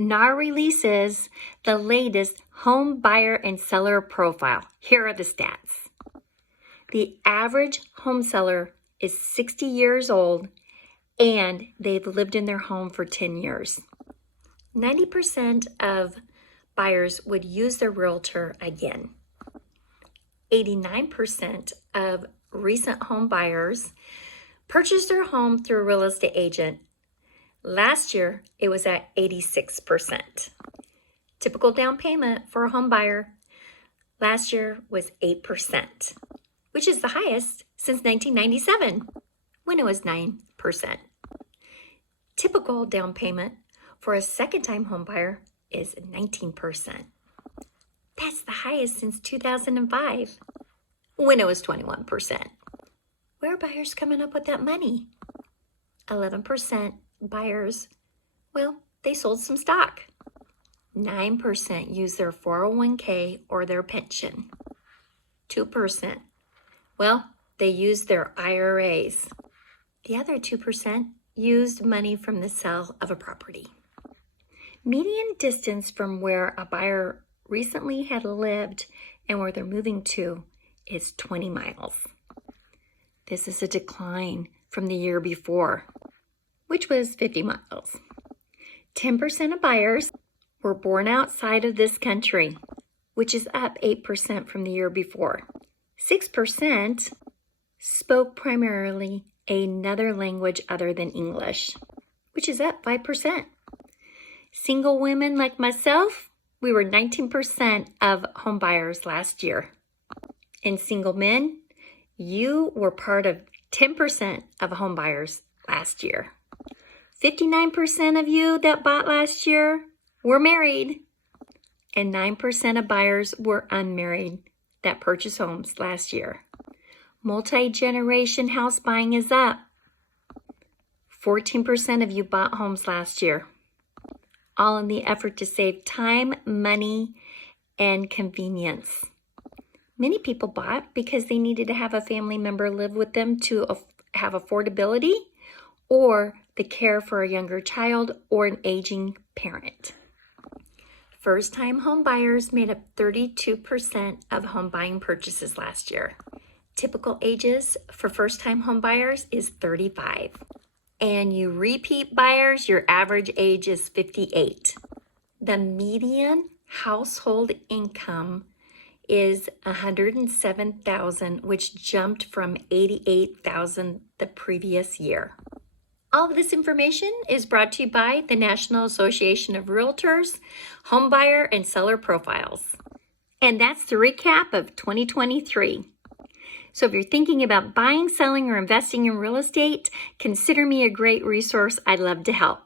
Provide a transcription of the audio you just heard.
NAR releases the latest home buyer and seller profile. Here are the stats. The average home seller is 60 years old and they've lived in their home for 10 years. 90% of buyers would use their realtor again. 89% of recent home buyers purchased their home through a real estate agent. Last year, it was at 86%. Typical down payment for a home buyer last year was 8%, which is the highest since 1997, when it was 9%. Typical down payment for a second-time home buyer is 19%. That's the highest since 2005, when it was 21%. Where are buyers coming up with that money? 11% buyers, well, they sold some stock. 9% use their 401k or their pension. 2%, well, they used their IRAs. The other 2% used money from the sale of a property. Median distance from where a buyer recently had lived and where they're moving to is 20 miles. This is a decline from the year before, which was 50 miles. 10% of buyers were born outside of this country, which is up 8% from the year before. 6% spoke primarily another language other than English, which is up 5%. Single women like myself, we were 19% of home buyers last year. And single men, you were part of 10% of home buyers last year. 59% of you that bought last year were married, and 9% of buyers were unmarried that purchased homes last year. Multi-generation house buying is up. 14% of you bought homes last year, all in the effort to save time, money, and convenience. Many people bought because they needed to have a family member live with them to have affordability, or the care for a younger child or an aging parent. First-time home buyers made up 32% of home buying purchases last year. Typical ages for first-time home buyers is 35. And you repeat buyers, your average age is 58. The median household income is $107,000, which jumped from $88,000 the previous year. All of this information is brought to you by the National Association of Realtors, Home Buyer and Seller Profiles. And that's the recap of 2023. So if you're thinking about buying, selling, or investing in real estate, consider me a great resource. I'd love to help.